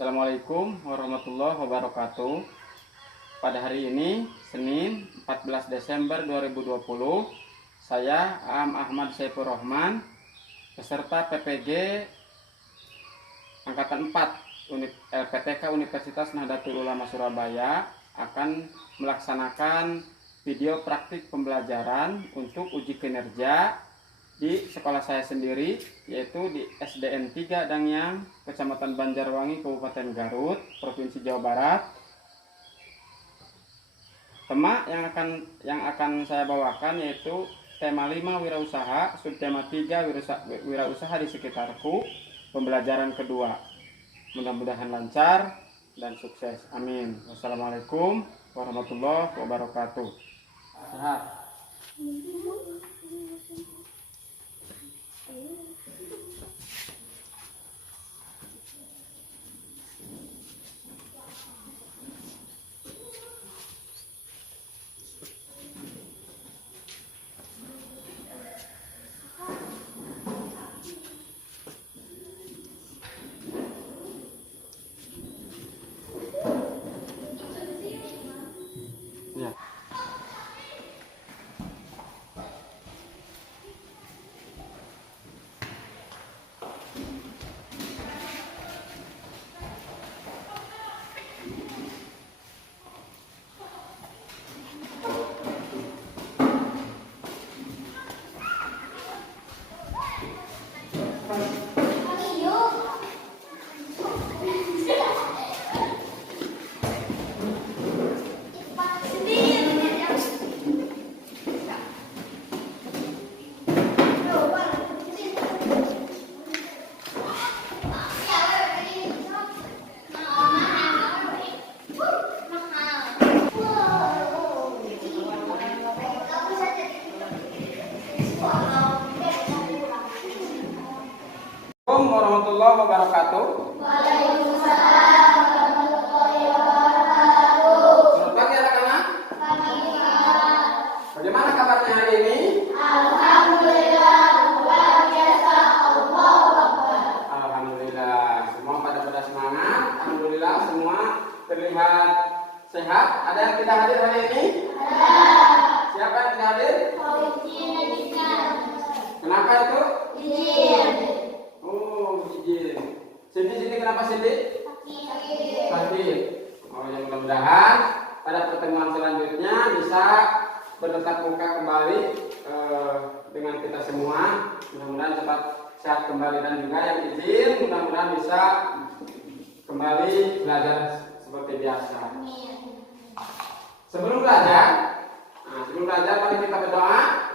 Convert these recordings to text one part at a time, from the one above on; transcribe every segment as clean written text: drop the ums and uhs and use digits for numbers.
Assalamualaikum warahmatullahi wabarakatuh. Pada hari ini, Senin 14 Desember 2020, saya Aam Ahmad Saifur Rahman, peserta PPG Angkatan 4 LPTK Universitas Nahdlatul Ulama Surabaya akan melaksanakan video praktik pembelajaran untuk uji kinerja di sekolah saya sendiri, yaitu di SDN 3 Dangyang, Kecamatan Banjarwangi, Kabupaten Garut, Provinsi Jawa Barat. Tema yang akan saya bawakan yaitu tema 5 wirausaha, subtema 3 wirausaha di sekitarku, pembelajaran kedua. Mudah-mudahan lancar dan sukses. Amin. Wassalamualaikum warahmatullahi wabarakatuh. Sehat. Ya. Assalamualaikum warahmatullahi wabarakatuh. Waalaikumsalam warahmatullahi wabarakatuh. Selamat pagi anak-anak. Bagaimana kabarnya hari ini? Alhamdulillah, luar biasa. Allahu Akbar. Alhamdulillah, semua pada semangat. Alhamdulillah, semua terlihat sehat. Ada yang tidak hadir hari ini? Ada. Siapa yang tidak hadir? Kenapa itu? Izin. Oh, izin. Sini kenapa Cindy? Sakit. Oh ya, mudah-mudahan pada pertemuan selanjutnya bisa bertatap muka kembali dengan kita semua. Mudah-mudahan cepat sehat kembali, dan juga yang izin mudah-mudahan bisa kembali belajar seperti biasa. Sebelum belajar, mari kita berdoa.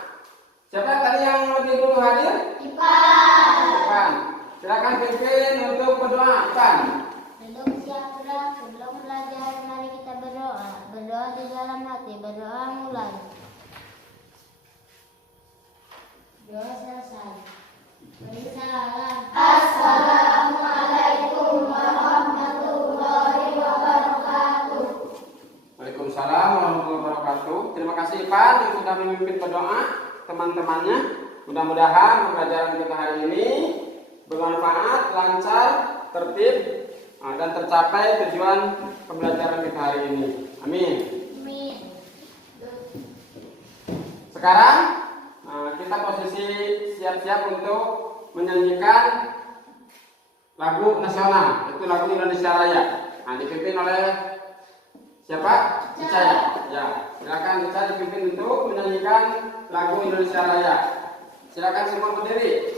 Siapa tadi yang lebih dulu hadir? Ipan. Silakan pimpin untuk berdoa, Ipan. Belum siap gerak, sebelum belajar, mari kita berdoa. Berdoa di dalam hati, berdoa mulai. Doa selesai. Salam. Assalamualaikum warahmatullahi wabarakatuh. Waalaikumsalam warahmatullahi wabarakatuh. Terima kasih Ipan yang sudah memimpin berdoa teman-temannya. Mudah-mudahan pembelajaran kita hari ini bermanfaat, lancar, tertib, dan tercapai tujuan pembelajaran kita hari ini. Amin. Sekarang kita posisi siap-siap untuk menyanyikan lagu nasional, itu lagu Indonesia Raya. Dipimpin oleh siapa? Ica ya. Ya, silakan Ica dipimpin untuk menyanyikan lagu Indonesia Raya. Silakan semua berdiri.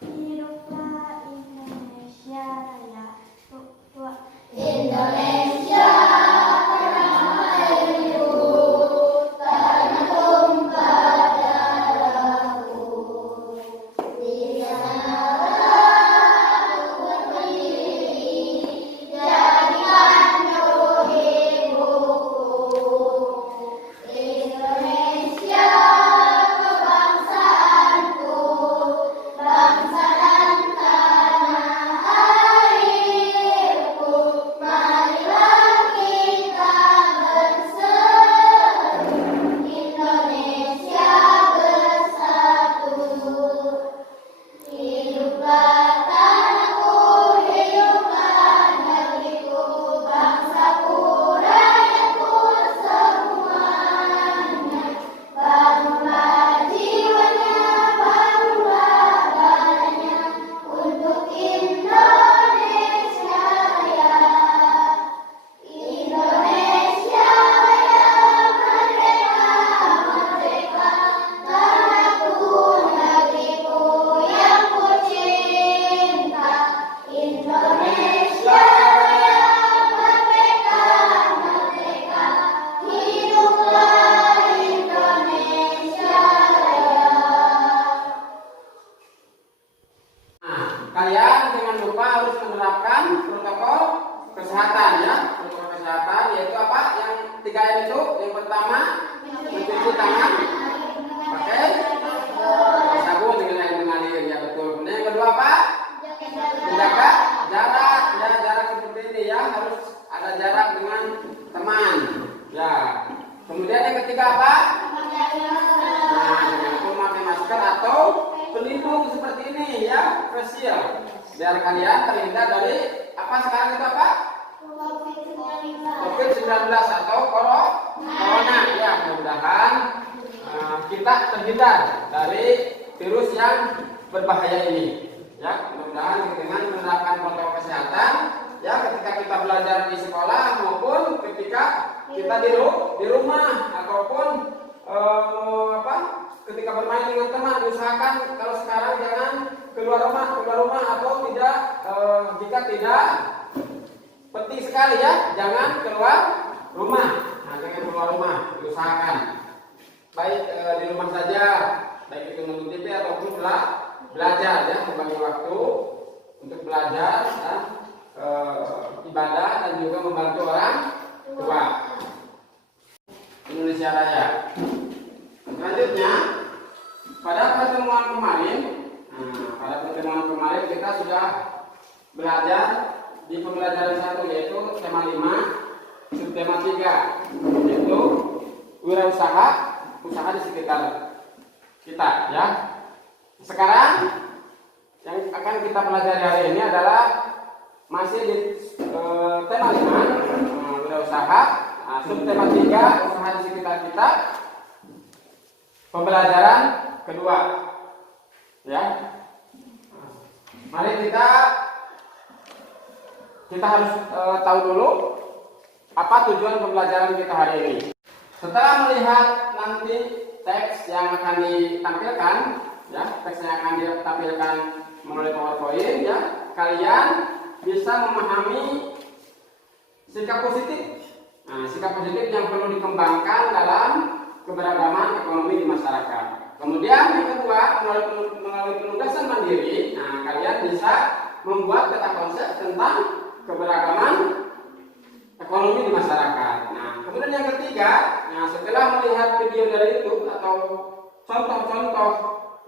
Hiduplah Indonesia Raya. Indonesia tanah airku, tanah tumpah darahku. Di sanalah aku berdiri, jadikan doa kesehatan, yaitu apa? Yang 3M itu. Yang pertama, mencuci tangan pakai sabun dengan air mengalir, ya betul. Kemudian yang kedua apa? Menjaga jarak, ya jarak seperti ini ya, harus ada jarak dengan teman, ya. Kemudian yang ketiga apa? Nah, itu memakai masker atau pelindung seperti ini ya, facial, biar kalian terhindar dari apa sekarang itu apa? COVID-19 atau corona, ya. Mudah-mudahan kita terhindar dari virus yang berbahaya ini, ya. Mudah-mudahan dengan menerapkan protokol kesehatan, ya, ketika kita belajar di sekolah maupun ketika kita di rumah ataupun ketika bermain dengan teman, usahakan kalau sekarang jangan keluar rumah atau tidak, jika tidak penting sekali ya, jangan keluar rumah. Nah, jangan keluar rumah, diusahakan baik di rumah saja, baik itu nonton TV ataupun belajar, ya, membagi waktu untuk belajar, ya, ibadah dan juga membantu orang tua. Indonesia Raya. Selanjutnya, pada pertemuan kemarin kita sudah belajar di pembelajaran 1, yaitu tema 5, subtema 3, yaitu wirausaha, usaha di sekitar kita, ya. Sekarang yang akan kita pelajari hari ini adalah masih di tema 5, wirausaha, subtema 3, usaha di sekitar kita, pembelajaran kedua, ya. Mari kita harus tahu dulu apa tujuan pembelajaran kita hari ini. Setelah melihat nanti teks yang akan ditampilkan, ya, teks yang akan ditampilkan melalui PowerPoint, ya, kalian bisa memahami sikap positif. Nah, sikap positif yang perlu dikembangkan dalam keberagaman ekonomi di masyarakat. Kemudian yang kedua, melalui penugasan mandiri, nah, kalian bisa membuat peta konsep tentang keberagaman ekonomi di masyarakat. Nah, kemudian yang ketiga, nah, setelah melihat video dari YouTube atau contoh-contoh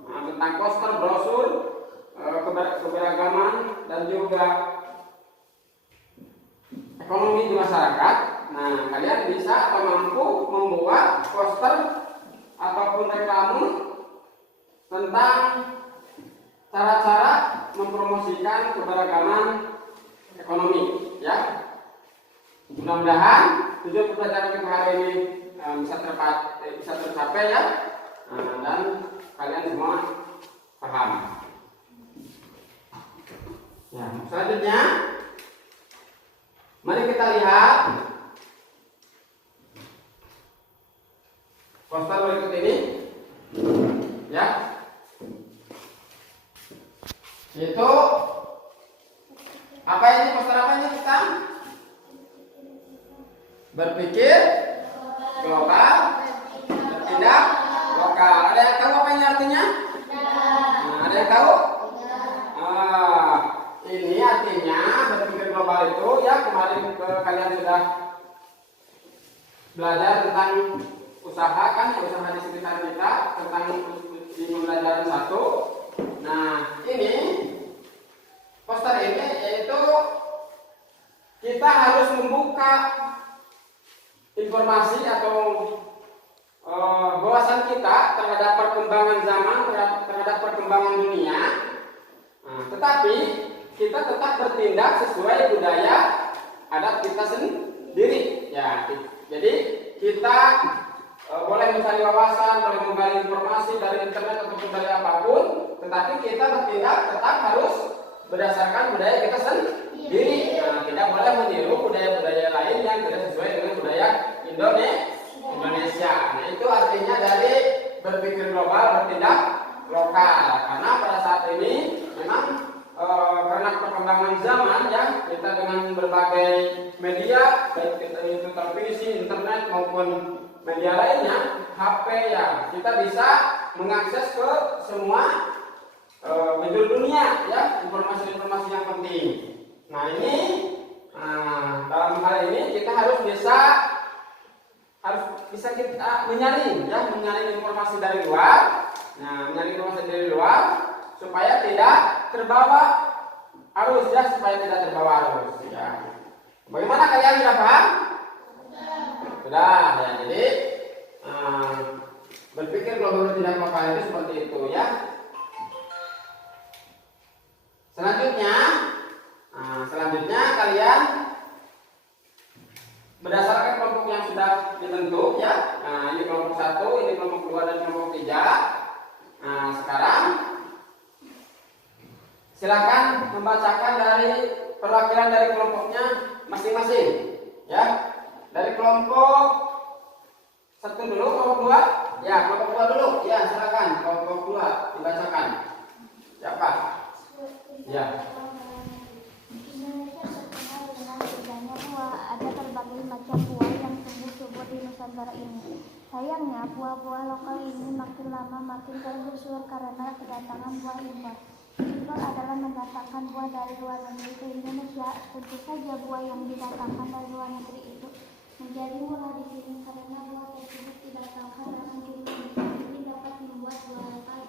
tentang poster, brosur, keberagaman dan juga ekonomi di masyarakat, nah, kalian bisa atau mampu membuat poster ataupun reklame tentang cara-cara mempromosikan keberagaman ekonomi, ya. Mudah-mudahan tujuan pembelajaran kita hari ini bisa tercapai, ya, dan kalian semua paham. Ya, selanjutnya mari kita lihat poster berikut ini, ya, yaitu apa ini? Poster apa ini? Kita berpikir global, bertindak lokal. Ada yang tahu apa ini artinya? Nah, ada yang tahu? Ini artinya berpikir global itu, ya, kemarin kalian sudah belajar tentang usaha, kan, usaha di sekitar kita, tentang di pembelajaran 1. Nah, ini poster ini yaitu kita harus membuka informasi atau wawasan kita terhadap perkembangan zaman, terhadap perkembangan dunia. Nah, tetapi kita tetap bertindak sesuai budaya adat kita sendiri, ya. Jadi kita boleh mencari wawasan, boleh menggali informasi dari internet ataupun dari apapun, tetapi kita bertindak tetap harus berdasarkan budaya kita sendiri. Nah, tidak boleh meniru budaya-budaya lain yang tidak sesuai dengan budaya Indonesia. Nah, itu artinya dari berpikir global, bertindak lokal. Karena pada saat ini memang karena perkembangan zaman, ya, kita dengan berbagai media, baik itu televisi, internet maupun media lainnya, HP, ya, kita bisa mengakses ke semua penjuru dunia, ya, informasi-informasi yang penting. Nah, ini Nah, dalam hal ini kita harus bisa kita menyaring informasi dari luar. Nah, menyaring informasi dari luar supaya tidak terbawa arus ya, ya. Bagaimana, kalian sudah paham? Sudah ya. Jadi berpikir global tidak lokal itu seperti itu ya. Selanjutnya kalian berdasarkan kelompok yang sudah dibentuk ya. Nah, ini kelompok 1, ini kelompok 2 dan kelompok 3. Nah, sekarang silakan membacakan dari perwakilan dari kelompoknya masing-masing ya. Dari kelompok 1 dulu, kelompok 2. Ya, kelompok 2 dulu. Ya, silakan kelompok 2 dibacakan. Siapa? Ya. Indonesia terkenal dengan indahnya buah. Ada berbagai macam buah yang tumbuh-subur di Nusantara ini. Sayangnya, buah-buah lokal ini makin lama makin tergusur karena kedatangan buah impor. Impor adalah mendatangkan buah dari luar negeri ke Indonesia. Tentu saja buah yang didatangkan dari luar negeri itu menjadi murah di sini karena buah tersebut didatangkan dalam jumlah besar. Ini dapat membuat buah lokal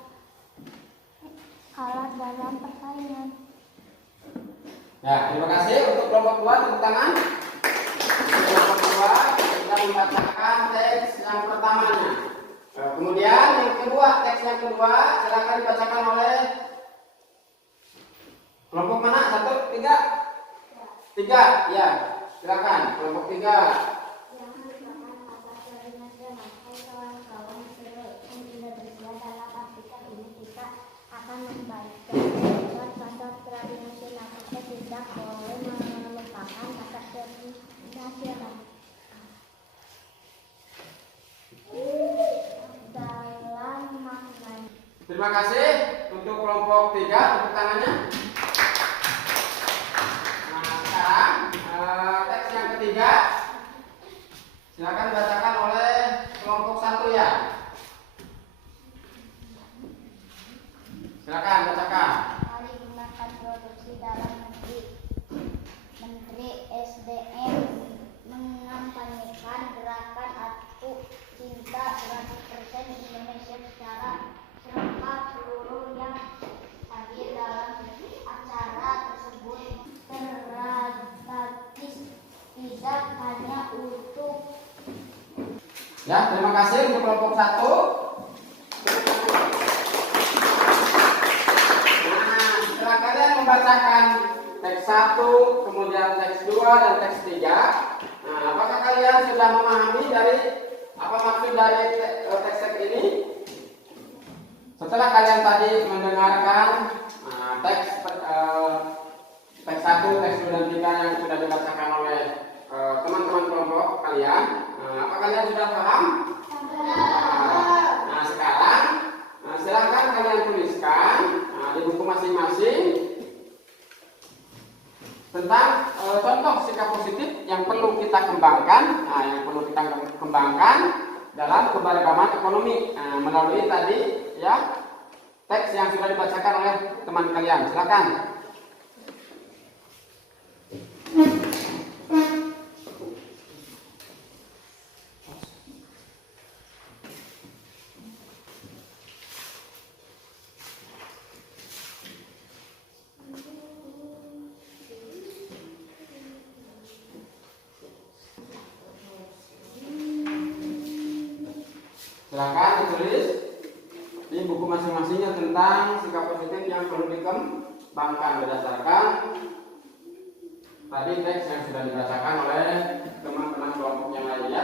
kalah dalam persaingan. Ya, terima kasih untuk kelompok 2, tepuk tangan. Kelompok 2 kita membacakan teks yang pertamanya. Kemudian teks yang kedua silakan dibacakan oleh kelompok mana? 1, 3? 3, ya. Silakan kelompok 3. Akan membaca pasar tradisi namun tidak boleh melupakan pasar nasional. Dalam makna. Terima kasih untuk kelompok 3, tepuk tangannya. Nah, sekarang teks yang ketiga silakan dibacakan oleh kelompok 1 ya. Silakan bacakan. Mari gunakan produksi dalam negeri. Menteri SDM mengampanyekan gerakan Aku Cinta 100% Indonesia secara serempak. Seluruh yang hadir dalam acara tersebut tergratis, tidak hanya untuk. Ya, terima kasih untuk kelompok 1. Kalian membacakan teks 1, kemudian teks 2 dan teks 3. Nah, apakah kalian sudah memahami dari apa maksud dari teks ini? Setelah kalian tadi mendengarkan teks 1, teks 2 dan 3 yang sudah dibacakan oleh teman-teman kelompok kalian, apa kalian sudah paham? Nah, sekarang silakan kalian tuliskan di buku masing-masing tentang contoh sikap positif yang perlu kita kembangkan, dalam keberagaman ekonomi melalui tadi ya teks yang sudah dibacakan oleh teman kalian. Silakan. Silakan ditulis di buku masing-masingnya tentang sikap positif yang perlu dikembangkan berdasarkan tadi teks yang sudah dibacakan oleh teman-teman kelompok yang lainnya.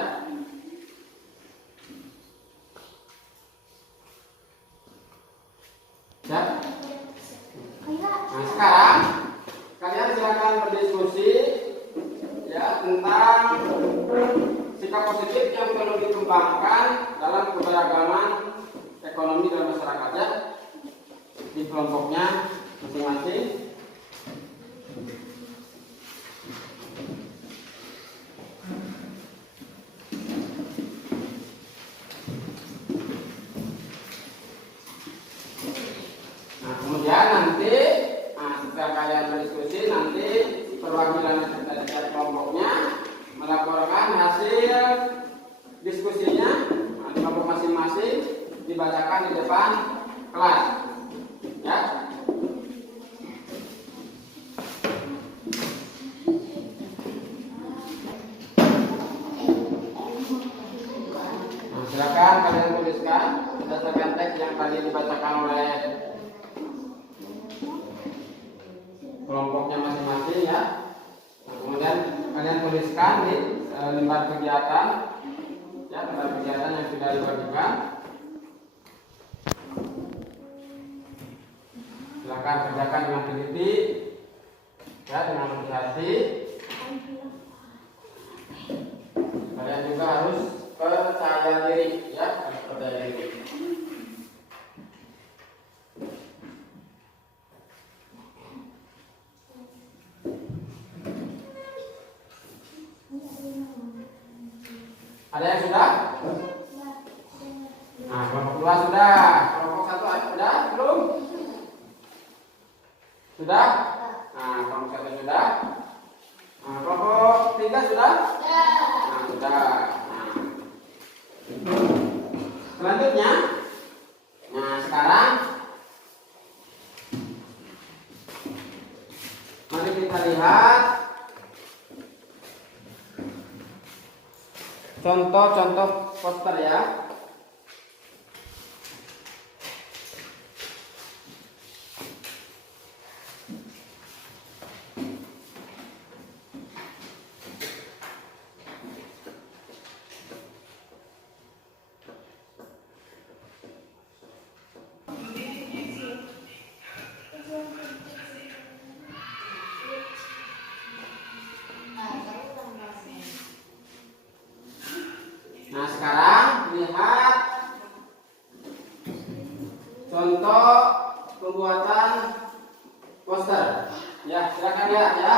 Ya. Nah, sekarang kalian silakan berdiskusi ya tentang sikap positif yang perlu dikembangkan dalam keberagaman ekonomi dan masyarakatnya di kelompoknya masing-masing. Nah, kemudian nanti setelah kalian berdiskusi, nanti perwakilan dari dibacakan di depan kelas. Ya. Nah, silakan kalian tuliskan berdasarkan teks yang tadi dibacakan oleh kelompoknya masing-masing ya. Nah, kemudian kalian tuliskan di lembar kegiatan ya, lembar kegiatan yang sudah dibagikan. Silakan kerjakan dengan teliti ya, dengan hati-hati. Kalian juga harus percaya diri ya, harus percaya diri. Ada yang sudah? Nah, kelompok 2 sudah. Kelompok 1 sudah? Belum? Sudah? Nah, kelompok 1 sudah. Nah, kelompok 3 sudah? Nah, sudah. Nah. Selanjutnya, nah sekarang mari kita lihat contoh-contoh poster ya. Nah, sekarang lihat contoh pembuatan poster. Ya, silakan lihat ya.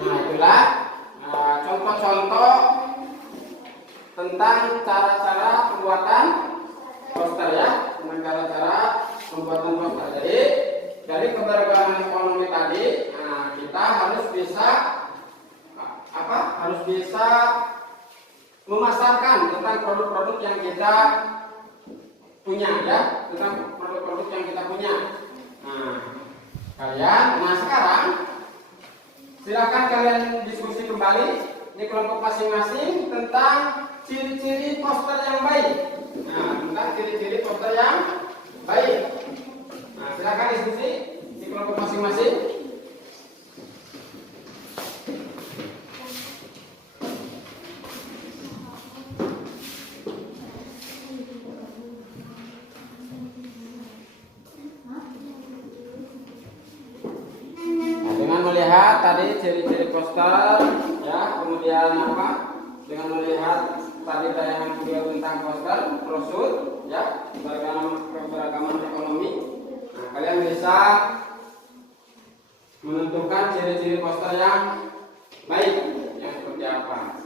Nah, itulah contoh-contoh tentang cara-cara pembuatan poster ya, tentang cara-cara pembuatan poster. Jadi dari keberagaman ekonomi tadi, nah, kita harus bisa harus bisa memasarkan tentang produk-produk yang kita punya ya, tentang produk-produk yang kita punya. Nah, sekarang silakan kalian diskusi kembali di kelompok masing-masing tentang ciri-ciri poster yang baik. Nah, tentang ciri-ciri poster yang baik. Nah, silakan diskusi di kelompok masing-masing. Melihat tadi ciri-ciri poster ya, kemudian dengan melihat tadi tayangan video tentang poster brosur ya, keberagaman ekonomi. Nah, kalian bisa menentukan ciri-ciri poster yang baik yang seperti apa.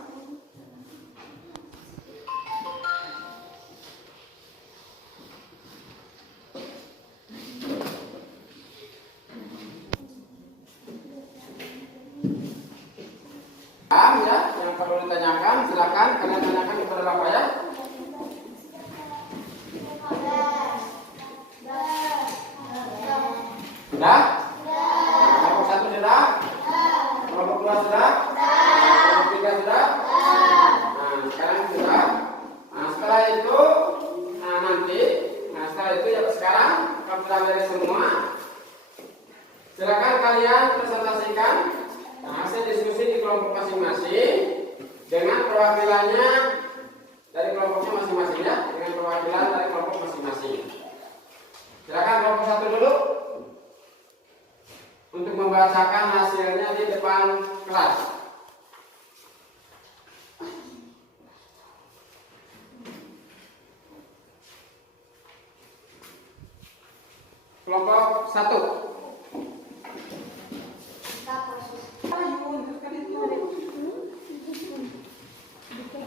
Ya, yang perlu ditanyakan silakan kalian tanyakan kepada Bapak ya. Sudah? Kelompok 1 sudah? Kelompok 2 sudah? Kelompok 3 sudah? Nah, sekarang sudah. Nah, setelah itu setelah itu ya sekarang kalau sudah beres semua, silakan kalian presentasikan hasil diskusi di kelompok masing-masing dengan perwakilannya dari kelompoknya masing-masing ya, dengan perwakilan dari kelompok masing-masing. Silakan kelompok 1 dulu untuk membacakan hasilnya di depan kelas. kelompok 1.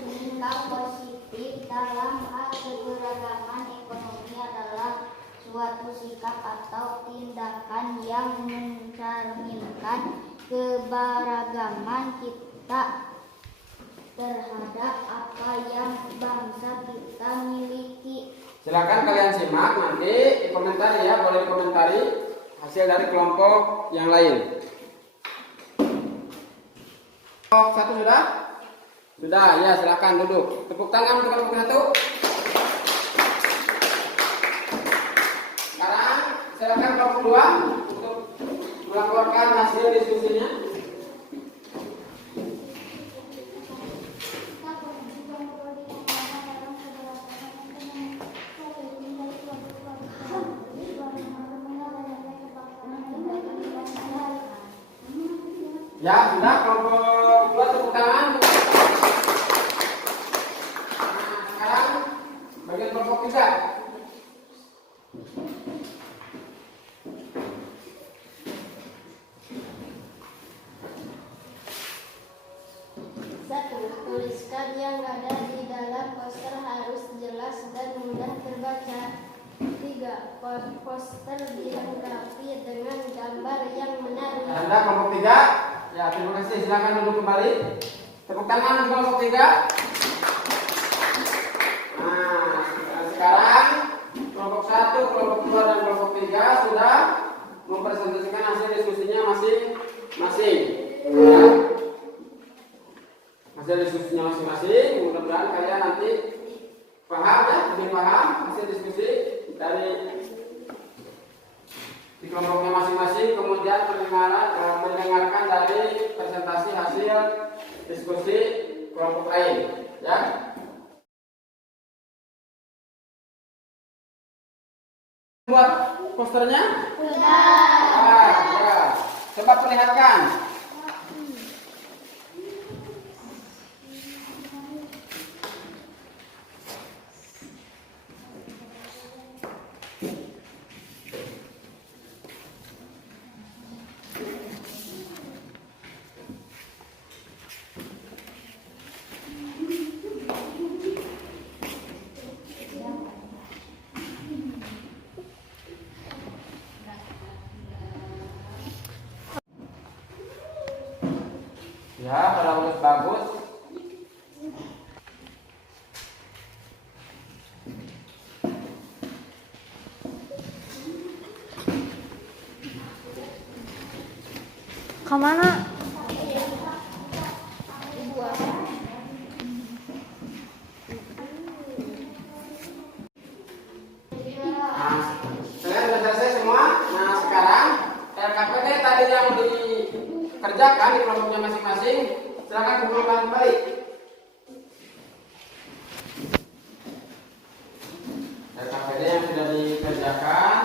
Sikap positif dalam hal keberagaman ekonomi adalah suatu sikap atau tindakan yang mencerminkan keberagaman kita terhadap apa yang bangsa kita miliki. Silakan kalian simak nanti dikomentari ya, boleh dikomentari hasil dari kelompok yang lain. Kelompok 1 sudah? Sudah, ya silakan duduk. Tepuk tangan untuk kelompok 1. Sekarang silakan kelompok 2 untuk melaporkan hasil diskusinya. Ya, sudah kelompok 2 tepuk tangan. Nah, sekarang bagian kelompok 3. Satu, tuliskan yang ada di dalam poster harus jelas dan mudah terbaca. 3. Poster dilengkapi dengan gambar yang menarik. Anda kelompok 3. Ya, terima kasih. Silakan duduk kembali. Tepuk tangan untuk kelompok 3. Nah, sekarang kelompok 1, kelompok 2 dan kelompok 3 sudah mempresentasikan hasil diskusinya masing-masing. Ya. Hasil diskusinya masing-masing. Mudah-mudahan kalian nanti paham ya, lebih paham hasil diskusi dari di kelompoknya masing-masing, kemudian mendengarkan dari presentasi hasil diskusi kelompok lain, ya. Buat posternya? Sudah. Ya. Coba perlihatkan. Ya, kalau bagus. Kemana? Nah, kalian sudah selesai semua. Nah, sekarang RKPD tadi yang dikerjakan di kelompoknya masing-masing, silakan kumpulkan kembali. RKPD yang sudah dikerjakan,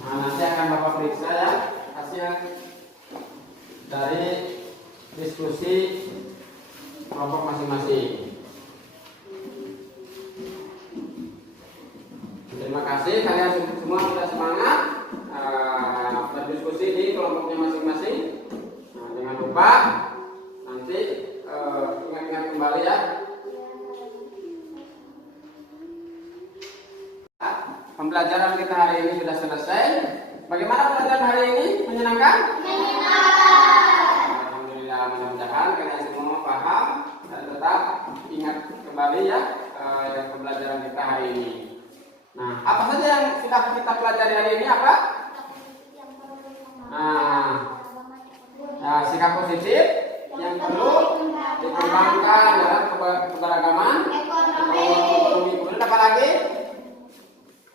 nah, nanti akan Bapak periksa ya hasil dari diskusi kelompok masing-masing. Terima kasih kalian semua sudah semangat berdiskusi di kelompoknya masing-masing. Nah, jangan lupa nanti ingat-ingat kembali ya. Pembelajaran kita hari ini sudah selesai. Bagaimana pelajaran hari ini? Menyenangkan? Menyenangkan. Alhamdulillah, mudah-mudahan kalian semua paham dan tetap ingat kembali ya pembelajaran kita hari ini. Nah, apa saja yang sudah kita pelajari hari ini apa? Nah, sikap positif yang perlu dikembangkan dalam keberagaman ekonomi. Kemudian apa lagi?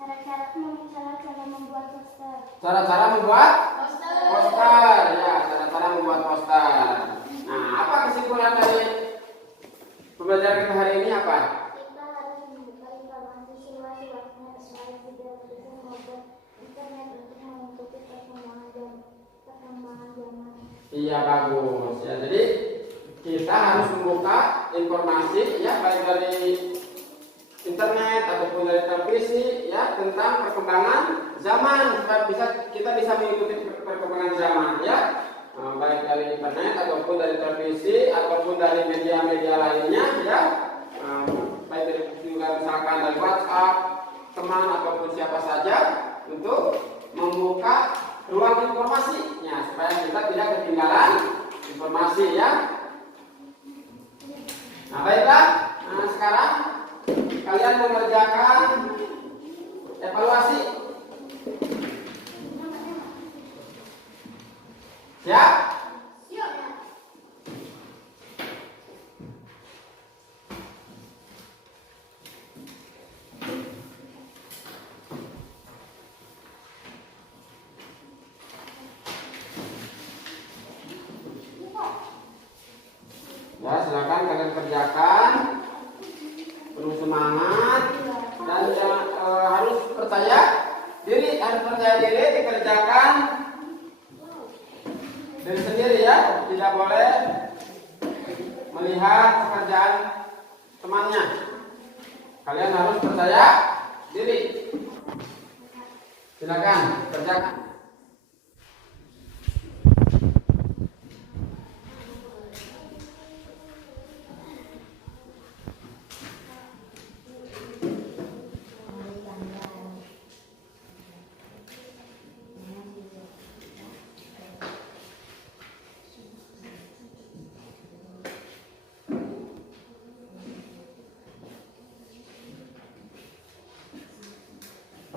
Cara-cara membuat poster. Cara-cara membuat poster. Ya, cara-cara membuat poster. Nah, apa kesimpulan dari pembelajaran kita hari ini apa? Kita harus membuka informasi seluas-luasnya supaya tidak bisa membuat internet untuk mengikuti perkembangan zaman. Iya, bagus. Ya, jadi kita harus membuka informasi ya baik dari internet ataupun dari televisi ya tentang perkembangan zaman supaya kita bisa mengikuti perkembangan zaman ya. Baik dari internet ataupun dari televisi ataupun dari media-media lainnya ya. Baik dari juga misalkan dari WhatsApp teman ataupun siapa saja untuk membuka ruang informasinya supaya kita tidak ketinggalan informasi ya. Nah baiklah, sekarang kalian mengerjakan evaluasi. Siap? Ya, silakan kalian kerjakan. Penuh semangat dan harus percaya diri, dikerjakan diri sendiri ya, tidak boleh melihat pekerjaan temannya. Kalian harus percaya diri. Silakan kerjakan.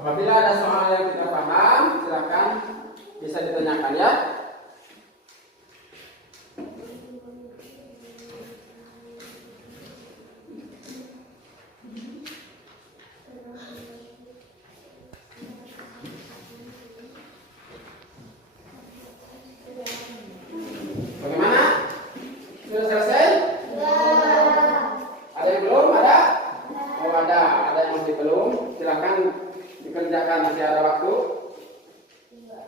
Apabila ada soal yang tidak paham, silakan bisa ditanyakan ya. Bagaimana? Sudah selesai? Ada yang belum? Ada? Oh ada yang masih belum. Silakan dikerjakan, masih ada waktu.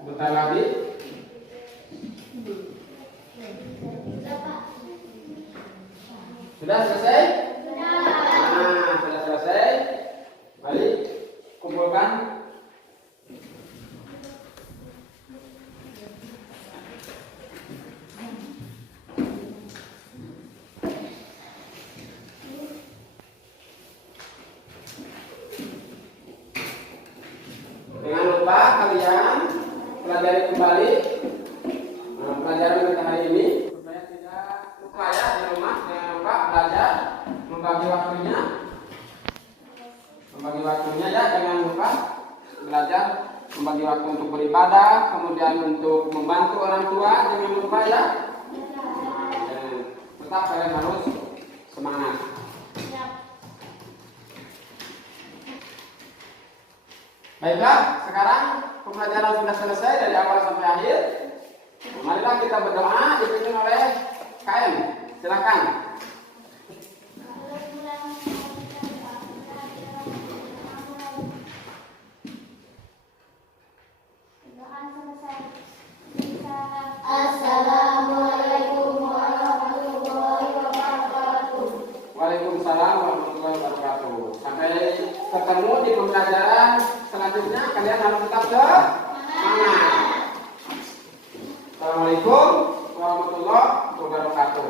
Bentar lagi. Sudah selesai? Nah, sudah selesai. Balik, kumpulkan. Jangan lupa kalian pelajari kembali pelajaran kita hari ini supaya tidak lupa ya di rumah. Jangan lupa belajar, membagi waktunya ya. Jangan lupa belajar, membagi waktu untuk beribadah, kemudian untuk membantu orang tua. Jangan lupa ya. Tetap kalian harus semangat. Baiklah, sekarang pembelajaran sudah selesai dari awal sampai akhir. Marilah kita berdoa dipimpin oleh KM. Silakan. Assalamualaikum warahmatullahi wabarakatuh. Waalaikumsalam warahmatullahi wabarakatuh. Sampai ketemu di pembelajaran selanjutnya. Kalian harus tetap semangat. Assalamualaikum warahmatullahi wabarakatuh.